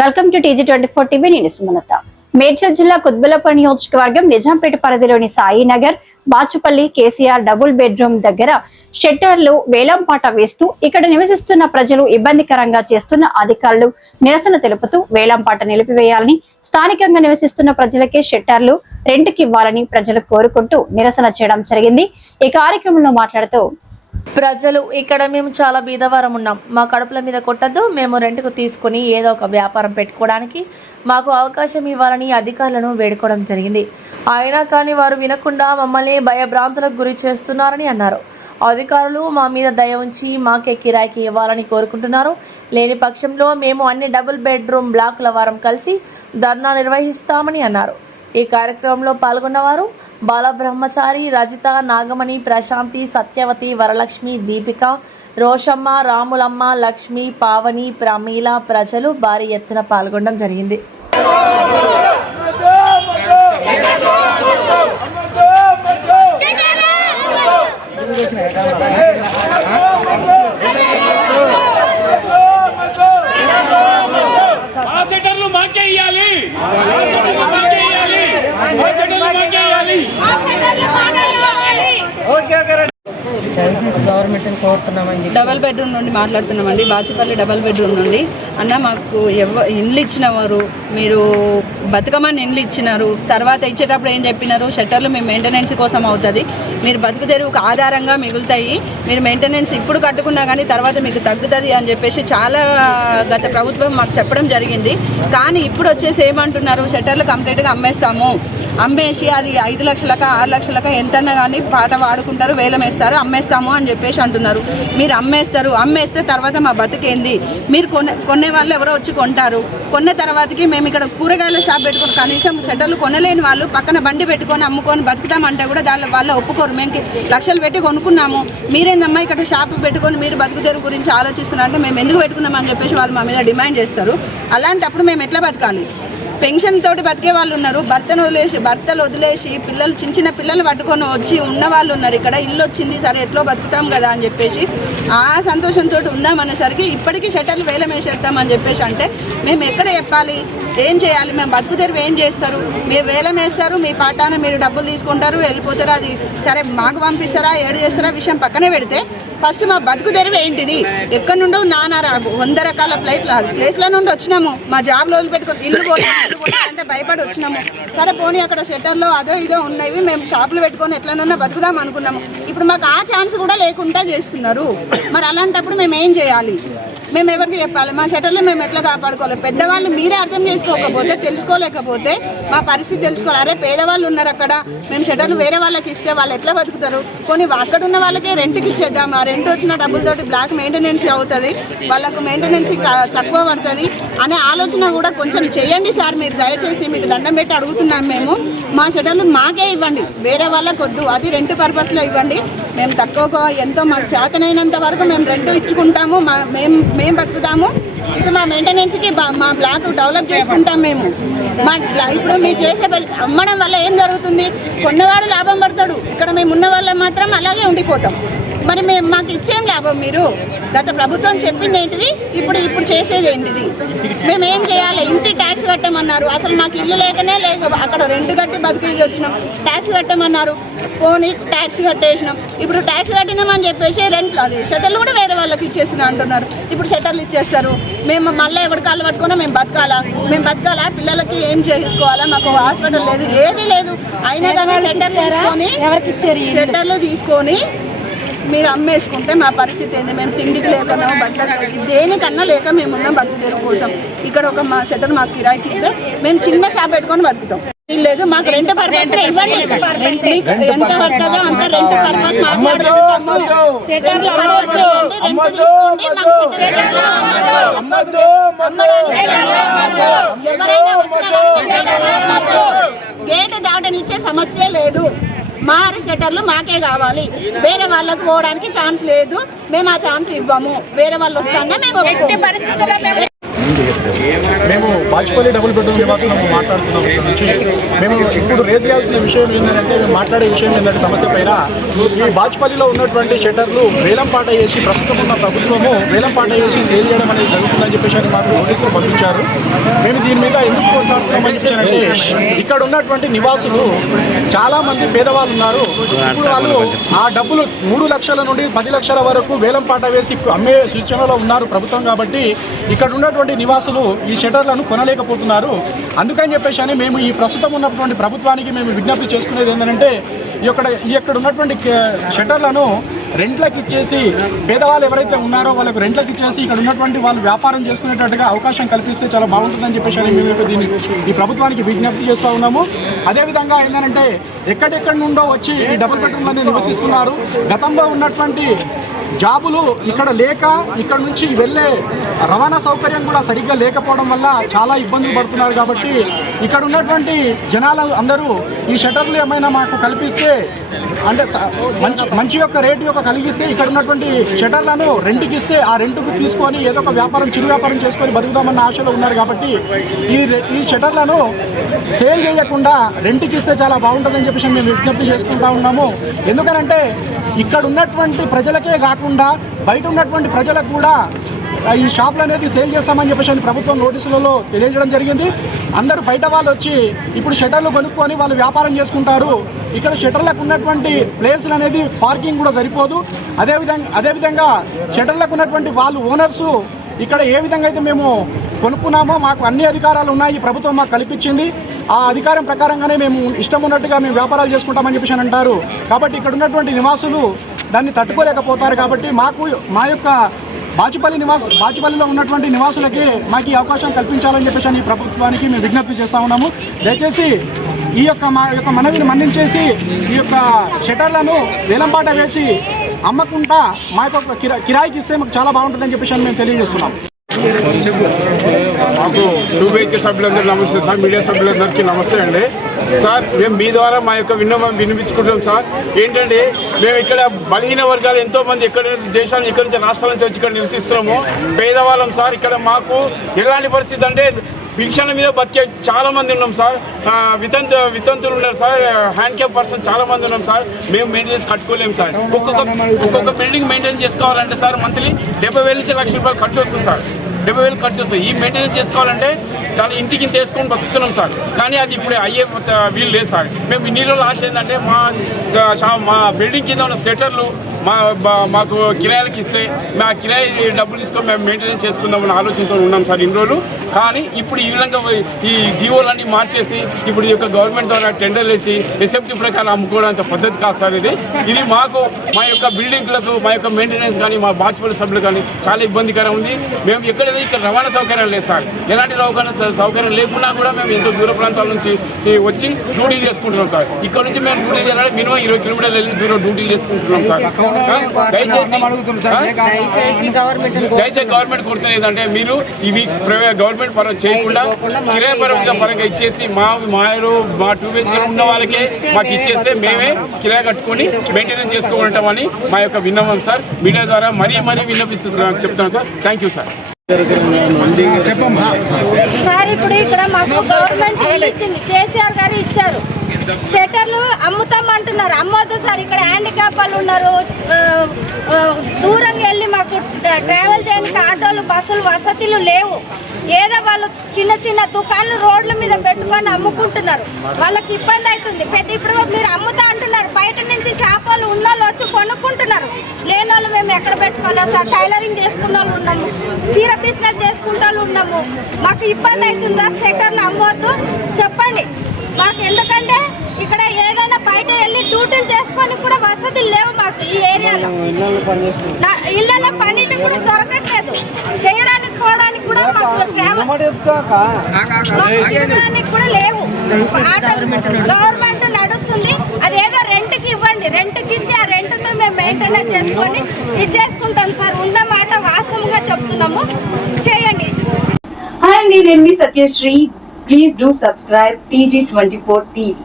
Welcome to TG24 TV. నేను సుమలత. మేడ్చల్ జిల్లా కుత్బుల్లాపూర్ నియోజకవర్గం నిజాంపేట పరిధిలోని సాయినగర్, బాచుపల్లి, కేసీఆర్ డబుల్ బెడ్రూమ్ దగ్గర షెట్టర్లు వేలంపాట వేస్తూ ఇక్కడ నివసిస్తున్న ప్రజలు ఇబ్బందికరంగా చేస్తున్న అధికారులు నిరసన తెలుపుతూ వేలంపాట నిలిపివేయాలని, స్థానికంగా నివసిస్తున్న ప్రజలకే షెట్టర్లు రెంట్కి ఇవ్వాలని ప్రజలు కోరుకుంటూ నిరసన చేయడం జరిగింది. ఈ కార్యక్రమంలో మాట్లాడుతూ ప్రజలు ఇక్కడ మేము చాలా బీదవారం ఉన్నాం, మా కడుపుల మీద కొట్టద్దు, మేము రెంట్కు తీసుకుని ఏదో ఒక వ్యాపారం పెట్టుకోవడానికి మాకు అవకాశం ఇవ్వాలని అధికారులను వేడుకోవడం జరిగింది. అయినా కానీ వారు వినకుండా మమ్మల్ని భయభ్రాంతులకు గురి చేస్తున్నారని అన్నారు. అధికారులు మా మీద దయ ఉంచి మాకే కిరాయికి ఇవ్వాలని కోరుకుంటున్నారు. లేని పక్షంలో మేము అన్ని డబుల్ బెడ్రూమ్ బ్లాకుల వారం కలిసి ధర్నా నిర్వహిస్తామని అన్నారు. ఈ కార్యక్రమంలో పాల్గొన్నవారు బాలబ్రహ్మచారి, రజిత, నాగమణి, ప్రశాంతి, సత్యవతి, వరలక్ష్మి, దీపిక, రోషమ్మ, రాములమ్మ, లక్ష్మి, పావని, ప్రమీల ప్రజలు భారీ ఎత్తున పాల్గొనడం జరిగింది. గవర్నమెంట్ కోరుతున్నామండి. డబల్ బెడ్రూమ్ నుండి మాట్లాడుతున్నామండి, బాచుపల్లి డబల్ బెడ్రూమ్ నుండి. అన్న, మాకు ఇండ్లు ఇచ్చినవారు, మీరు బతుకమ్మని ఇండ్లు ఇచ్చినారు, తర్వాత ఇచ్చేటప్పుడు ఏం చెప్పినారు, షట్టర్లు మీ మెయింటెనెన్స్ కోసం అవుతుంది, మీరు బతుకు తెరువుకు ఆధారంగా మిగులుతాయి, మీరు మెయింటెనెన్స్ ఇప్పుడు కట్టుకున్నా కానీ తర్వాత మీకు తగ్గుతుంది అని చెప్పేసి చాలా గత ప్రభుత్వం మాకు చెప్పడం జరిగింది. కానీ ఇప్పుడు వచ్చేసి ఏమంటున్నారు, షట్టర్లు కంప్లీట్గా అమ్మేసి అది 5 లక్షలక 6 లక్షలక ఎంతన్నా కానీ పాట వాడుకుంటారు, వేలం వేస్తారు, అమ్మేస్తాము అని చెప్పేసి అంటున్నారు. మీరు అమ్మేస్తే తర్వాత మా బతుకేంది? మీరు కొనే వాళ్ళు ఎవరో వచ్చి కొంటారు, కొన్న తర్వాతకి మేము ఇక్కడ కూరగాయల షాప్ పెట్టుకుని కనీసం షట్టర్లు కొనలేని వాళ్ళు పక్కన బండి పెట్టుకొని అమ్ముకొని బతుకుతామంటే కూడా దాని వాళ్ళు ఒప్పుకోరు. మేము లక్షలు పెట్టి కొనుక్కున్నాము, మీరేందమ్మా ఇక్కడ షాప్ పెట్టుకొని మీరు బతుకుదేరు గురించి ఆలోచిస్తున్నారు అంటే మేము ఎందుకు పెట్టుకున్నామని చెప్పేసి వాళ్ళు మా మీద డిమాండ్ చేస్తారు. అలాంటప్పుడు మేము ఎట్లా బతకాలి? పెన్షన్ తోటి బతికే వాళ్ళు ఉన్నారు, భర్తలు వదిలేసి పిల్లలు చిన్న పిల్లలు పట్టుకొని వచ్చి ఉన్న వాళ్ళు ఉన్నారు. ఇక్కడ ఇల్లు వచ్చింది, సరే ఎట్లో బతుకుతాం కదా అని చెప్పేసి ఆ సంతోషంతో ఉందామనేసరికి ఇప్పటికీ షట్టర్లు వేలం వేసేస్తామని చెప్పేసి అంటే మేము ఎక్కడ చెప్పాలి, ఏం చేయాలి? మేము బతుకు తెరువు ఏం చేస్తారు? మీరు వేలం వేస్తారు, మీ పాటాన మీరు డబ్బులు తీసుకుంటారు, వెళ్ళిపోతారు. అది సరే మాకు పంపిస్తారా, ఏడు చేస్తారా విషయం పక్కనే పెడితే ఫస్ట్ మా బతుకు తెరువు ఏంటిది? ఎక్కడి నుండో 100 రకాల ప్లేస్ల నుండి వచ్చినాము, మా జాబ్లో వదిలిపెట్టుకొని ఇల్లు అంటే భయపడి వచ్చినాము. సరే పోనీ అక్కడ షట్టర్లో అదో ఇదో ఉన్నవి, మేము షాపులు పెట్టుకొని ఎట్లనన్నా బతుకుదాం అనుకున్నాము. ఇప్పుడు మాకు ఆ ఛాన్స్ కూడా లేకుండా చేస్తున్నారు. మరి అలాంటప్పుడు మేము ఏం చేయాలి? మేము ఎవరికి చెప్పాలి? మా షట్టర్లు మేము ఎట్లా కాపాడుకోవాలి? పెద్దవాళ్ళు మీరే అర్థం చేసుకోకపోతే, తెలుసుకోలేకపోతే మా పరిస్థితి తెలుసుకోవాలి. అరే పేదవాళ్ళు ఉన్నారు అక్కడ, మేము షట్టర్లు వేరే వాళ్ళకి ఇస్తే వాళ్ళు ఎట్లా బతుకుతారు? కొన్ని అక్కడ ఉన్న వాళ్ళకే రెంట్కి ఇచ్చేద్దాం, ఆ రెంట్ వచ్చిన డబ్బులతోటి బ్లాక్ మెయింటెనెన్స్ అవుతుంది, వాళ్ళకు మెయింటెనెన్స్ తక్కువ పడుతుంది అనే ఆలోచన కూడా కొంచెం చేయండి సార్. మీరు దయచేసి మీకు దండం పెట్టి అడుగుతున్నాం. మేము మా షట్టర్లు మాకే ఇవ్వండి, వేరే వాళ్ళకి వద్దు. అది రెంట్ పర్పస్లో ఇవ్వండి. మేము తక్కువ ఎంతో మాకు చేతనైనంత వరకు మేము రెంట్ ఇచ్చుకుంటాము, మేము బతుకుతాము. ఇప్పుడు మా మెయింటెనెన్స్కి మా బ్లాక్ డెవలప్ చేసుకుంటాం మేము. ఇప్పుడు మీరు చేసే అమ్మడం వల్ల ఏం జరుగుతుంది? కొన్నవాడు లాభం పడతాడు, ఇక్కడ మేము ఉన్న వాళ్ళం మాత్రం అలాగే ఉండిపోతాం. మరి మాకు ఇచ్చేం లాభం? మీరు గత ప్రభుత్వం చెప్పింది ఏంటిది, ఇప్పుడు చేసేది ఏంటిది? మేము ఏం చేయాలి? ఇంటి ట్యాక్స్ కట్టమన్నారు, అసలు మాకు ఇల్లు లేకనే అక్కడ రెంట్ కట్టి బతికేది వచ్చినాం. ట్యాక్స్ కట్టమన్నారు, పోనీ ట్యాక్స్ కట్టేసినాం. ఇప్పుడు ట్యాక్స్ కట్టినామని చెప్పేసి రెంట్లు అది షట్టర్లు కూడా వేరే వాళ్ళకి ఇచ్చేస్తున్నా అంటున్నారు. ఇప్పుడు షట్టర్లు ఇచ్చేస్తారు, మేము మళ్ళీ ఎవరి కాళ్ళు పట్టుకున్నా మేము బతకాలా? పిల్లలకి ఏం చేసుకోవాలా? మాకు హాస్పిటల్ లేదు, ఏది లేదు. అయినా కానీ షట్టర్లు తీసుకొని మీరు అమ్మేసుకుంటే మా పరిస్థితి ఏంది? మేము తిండికి లేకనో బట్టలకి దేనికన్నా లేక మేమున్నాం బతుకుదేరు కోసం. ఇక్కడ ఒక మా షట్టర్ మాకు కిరాయికి ఇస్తే మేము చిన్న షాప్ పెట్టుకొని బతుకుతాం. లేదు, మాకు రెంట్ పర్పస్ ఇవ్వండి, మీకు ఎంత పడుతుందో అంత రెంట్ పర్పస్ మాట్లాడుకుంటాము. రెంట్ పర్పస్ ఇవ్వండి, రెంట్ తీసుకోండి. ఎవరైనా గేటు దాటనిచ్చే సమస్య లేదు. మా షట్టర్లు మాకే కావాలి, వేరే వాళ్ళకు పోవడానికి ఛాన్స్ లేదు. మేము ఆ ఛాన్స్ ఇవ్వము. వేరే వాళ్ళు వస్తానే మేము మేము బాచుపల్లి డబుల్ బెడ్రూమ్ నివాసులు మాట్లాడుతున్నాం. ఇక్కడ నుంచి మేము ఇప్పుడు రేజ్ చేయాల్సిన విషయం ఏంటంటే, మేము మాట్లాడే విషయం ఏంటంటే, సమస్య పైన ఈ బాచుపల్లిలో ఉన్నటువంటి షట్టర్లు వేలంపాట చేసి ప్రస్తుతం ఉన్న ప్రభుత్వము వేలంపాట చేసి సేల్ చేయడం అనేది జరుగుతుందని చెప్పేసి మాకు నోటీసులు పంపించారు. మేము దీని మీద ఎందుకు కోరుతున్నామని చెప్పారంటే, ఇక్కడ ఉన్నటువంటి నివాసులు చాలా మంది పేదవాళ్ళు ఉన్నారు. ఇప్పుడు వాళ్ళు ఆ డబ్బులు 3 లక్షల నుండి 10 లక్షల వరకు వేలంపాట వేసి అమ్మే సూచనలో ఉన్నారు ప్రభుత్వం. కాబట్టి ఇక్కడ ఉన్నటువంటి నివాసులు ఈ షట్టర్లను కొనలేకపోతున్నారు. అందుకని చెప్పేసి మేము ఈ ప్రస్తుతం ఉన్నటువంటి ప్రభుత్వానికి మేము విజ్ఞప్తి చేసుకునేది ఏంటంటే, ఇక్కడ ఉన్నటువంటి షట్టర్లను రెంట్లకు ఇచ్చేసి పేదవాళ్ళు ఎవరైతే ఉన్నారో వాళ్ళకు రెంట్లకు ఇచ్చేసి ఇక్కడ ఉన్నటువంటి వాళ్ళు వ్యాపారం చేసుకునేటట్టుగా అవకాశం కల్పిస్తే చాలా బాగుంటుందని చెప్పేసి మేము దీన్ని ఈ ప్రభుత్వానికి విజ్ఞప్తి చేస్తూ ఉన్నాము. అదేవిధంగా ఏంటంటే, ఎక్కడెక్కడి నుండో వచ్చి ఈ డబుల్ బెడ్రూమ్లని నివసిస్తున్నారు. గతంలో ఉన్నటువంటి జాబులు ఇక్కడ లేక ఇక్కడ నుంచి వెళ్ళే రవాణా సౌకర్యం కూడా సరిగ్గా లేకపోవడం వల్ల చాలా ఇబ్బందులు పడుతున్నారు. కాబట్టి ఇక్కడ ఉన్నటువంటి జనాలు అందరూ ఈ షట్టర్లు ఏమైనా మాకు కల్పిస్తే, అంటే మంచి యొక్క రేటు యొక్క కలిగిస్తే, ఇక్కడ ఉన్నటువంటి షట్టర్లను రెంట్కి ఇస్తే ఆ రెంట్కు తీసుకొని ఏదో ఒక వ్యాపారం, చిరు వ్యాపారం చేసుకొని బతుకుదామన్న ఆశలో ఉన్నారు. కాబట్టి ఈ షట్టర్లను సేల్ చేయకుండా రెంట్కి ఇస్తే చాలా బాగుంటుందని చెప్పేసి మేము విజ్ఞప్తి చేసుకుంటా ఉన్నాము. ఎందుకనంటే ఇక్కడ ఉన్నటువంటి ప్రజలకే కాకుండా బయట ఉన్నటువంటి ప్రజలకు కూడా ఈ షాపులు అనేది సేల్ చేస్తామని చెప్పేసి ప్రభుత్వం నోటీసులలో తెలియజేయడం జరిగింది. అందరూ బయట వాళ్ళు వచ్చి ఇప్పుడు షట్టర్లు కొనుక్కొని వాళ్ళు వ్యాపారం చేసుకుంటారు. ఇక్కడ షట్టర్లకు ఉన్నటువంటి ప్లేసులు అనేది పార్కింగ్ కూడా సరిపోదు. అదేవిధంగా షట్టర్లకు ఉన్నటువంటి వాళ్ళు ఓనర్సు ఇక్కడ ఏ విధంగా అయితే మేము కొనుక్కున్నామో మాకు అన్ని అధికారాలు ఉన్నాయి, ప్రభుత్వం మాకు కల్పించింది. ఆ అధికారం ప్రకారంగానే మేము ఇష్టం ఉన్నట్టుగా మేము వ్యాపారాలు చేసుకుంటామని చెప్పేసి అంటారు. కాబట్టి ఇక్కడ ఉన్నటువంటి నివాసులు దాన్ని తట్టుకోలేకపోతారు. కాబట్టి మా యొక్క బాచుపల్లిలో ఉన్నటువంటి నివాసులకి మాకు ఈ అవకాశం కల్పించాలని చెప్పేసి ఈ ప్రభుత్వానికి మేము విజ్ఞప్తి చేస్తూ ఉన్నాము. దయచేసి మా యొక్క మనవిని మన్నించేసి ఈ యొక్క షట్టర్లను వేలంపాట వేసి అమ్మకుండా మా యొక్క కిరాయికి ఇస్తే మాకు చాలా బాగుంటుందని చెప్పేసి మేము తెలియజేస్తున్నాం. మాకు 2 BHK సభ్యులందరూ నమస్తే సార్, మీడియా సభ్యులందరికీ నమస్తే అండి. సార్, మేము మీ ద్వారా మా యొక్క వినిపించుకుంటాం సార్. ఏంటంటే, మేము ఇక్కడ బలహీన వర్గాలు ఎంతోమంది ఎక్కడ దేశాలు ఎక్కడి నుంచి రాష్ట్రాల నుంచి వచ్చి ఇక్కడ నివసిస్తున్నాము, పేదవాళ్ళం సార్. ఇక్కడ మాకు ఎలాంటి పరిస్థితి అంటే, పింఛన్ల మీద బతికే చాలా మంది ఉన్నాం సార్. వితంతులు ఉన్నారు సార్, హ్యాండిక్యాప్ పర్సన్ చాలా మంది ఉన్నాం సార్. మేము మెయింటెనెన్స్ కట్టుకోలేము సార్. ఒక్కొక్క బిల్డింగ్ మెయింటైన్ చేసుకోవాలంటే సార్ మంత్లీ 70,000 నుంచి ₹1,00,000 ఖర్చు వస్తుంది సార్. 70,000 ఖర్చు వస్తుంది. ఈ మెయింటెనెన్స్ చేసుకోవాలంటే దాని ఇంటికి తీసుకొని బతుకుతున్నాం సార్. కానీ అది ఇప్పుడు అయ్యే వీలు లేదు సార్. మేము ఇన్ని రోజులు ఆశ ఏంటంటే, మా బిల్డింగ్ కింద ఉన్న షట్టర్లు మాకు కిరాయిలకి ఇస్తే మా కిరాయి డబ్బులు తీసుకొని మేము మెయింటెనెన్స్ చేసుకుందామని ఆలోచనతో ఉన్నాం సార్ ఇన్ని రోజులు. కానీ ఇప్పుడు ఈ విధంగా ఈ జీవోలన్నీ మార్చేసి ఇప్పుడు ఈ యొక్క గవర్నమెంట్ ద్వారా టెండర్లు వేసి ఎస్ఎఫ్టీ ప్రకారం అమ్ముకోవడం అంత పద్ధతి కాదు సార్. ఇది మాకు మా యొక్క బిల్డింగ్లకు మా యొక్క మెయింటెనెన్స్ కానీ మా బాచుపల్లి సభ్యులు కానీ చాలా ఇబ్బందికరం ఉంది. మేము ఎక్కడైతే ఇక్కడ రవాణా సౌకర్యం లేదు సార్. ఎలాంటి సౌకర్యం లేకున్నా కూడా మేము ఎంతో దూర ప్రాంతాల నుంచి వచ్చి డ్యూటీలు చేసుకుంటున్నాం సార్. ఇక్కడ నుంచి మేము డ్యూటీ చేయాలంటే మినిమం 20 కిలోమీటర్లు వెళ్ళి దూరం డ్యూటీలు చేసుకుంటున్నాం సార్. దయచేసి గవర్నమెంట్ కోరుతున్నది ఏంటంటే, మీరు ఇవి గవర్నమెంట్ పరంగా చేయకుండా కిరాయి పరంగా ఇచ్చేసి మా 2 BHK ఉన్న వాళ్ళకే మాకు ఇచ్చేస్తే మేమే కిరాయి కట్టుకొని మెయింటెనెన్స్ చేసుకుంటామని మా యొక్క విన్నపం సార్. మీడియా ద్వారా మరీ విన్నపిస్తున్నాం చెప్తున్నాం sir. Thank you sir. Sir, ఇప్పుడు ఇక్కడ మాకు గవర్నమెంట్ ఇచ్చింది, కేసీఆర్ గారు ఇచ్చారు. షట్టర్లు అమ్ముతామంటున్నారు. అమ్మొద్దు సార్. ఇక్కడ హ్యాండిక్యాప్ వాళ్ళు ఉన్నారు, దూరంగా వెళ్ళి మాకు ట్రావెల్ చేయడానికి ఆటోలు, బస్సులు, వసతులు లేవు. ఏదో వాళ్ళు చిన్న దుకాణాలు రోడ్ల మీద పెట్టుకొని అమ్ముకుంటున్నారు. వాళ్ళకి ఇబ్బంది అవుతుంది. ఇప్పుడు మీరు అమ్ముతా అంటున్నారు, బయట నుంచి షాప్ వాళ్ళు ఉన్న వాళ్ళు వచ్చి కొనుక్కుంటున్నారు. లేని వాళ్ళు మేము ఎక్కడ పెట్టుకోవాలి సార్? టైలరింగ్ చేసుకున్న వాళ్ళు ఉన్నాము, చీర బిజినెస్ చేసుకుంటే వాళ్ళు ఉన్నాము. మాకు ఇబ్బంది అవుతుంది సార్. షట్టర్లు అమ్మవద్దు చెప్పండి మాకు. ఎందుకంటే ఇక్కడ ఏదైనా బయట వెళ్ళి డ్యూటీలు చేసుకొని కూడా వసతులు లేవు మాకు ఈ ఏరియాలో. ఇళ్ళలో పనిని కూడా దొరకట్లేదు. చేయడానికి పోవడానికి కూడా మాకు తిరగడానికి కూడా లేవు. గవర్నమెంట్ నడుస్తుంది, అదేదో రెంట్కి ఇవ్వండి. రెంట్కి ఇచ్చి ఆ రెంట్తో మేము మెయింటెనెన్స్ చేసుకొని ఇది చేసుకుంటాం సార్. ఉన్న మాట వాస్తవంగా చెప్తున్నాము, చేయండి. హాయ్ అండి, నేను మీ Satyasri. Please do subscribe TG24 TV.